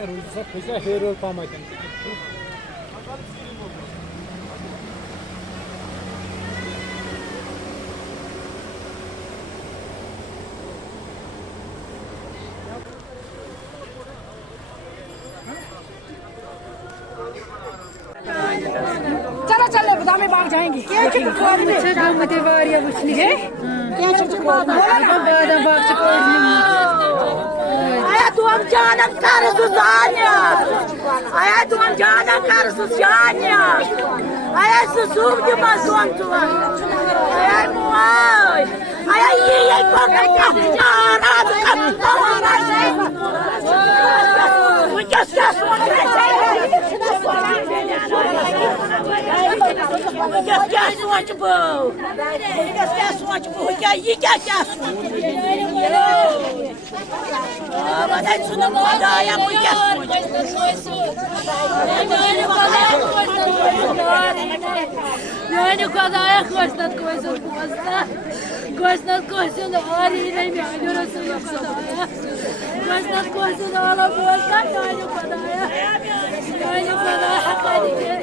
Só coisa hero para mais. चलो चलो बादाम बाग जाएंगे क्या आया तू हम जाना कर सुजानिया आया तू हम जाना कर सुजानिया आया सुसुम de mazonto आया मोय आया ये पकड़ के जाना मुझे क्या सोच रहे क्या सोच बो क्या सोच बो क्या ये क्या mas isso não pode dar, é mulher. Yani kadar koştat koşsun koştat. Koştat koşsun ağır yine mi alıyorsun kadar. Koştat koşsun ağla koştat yani kadar. Yani kadar hakikaten.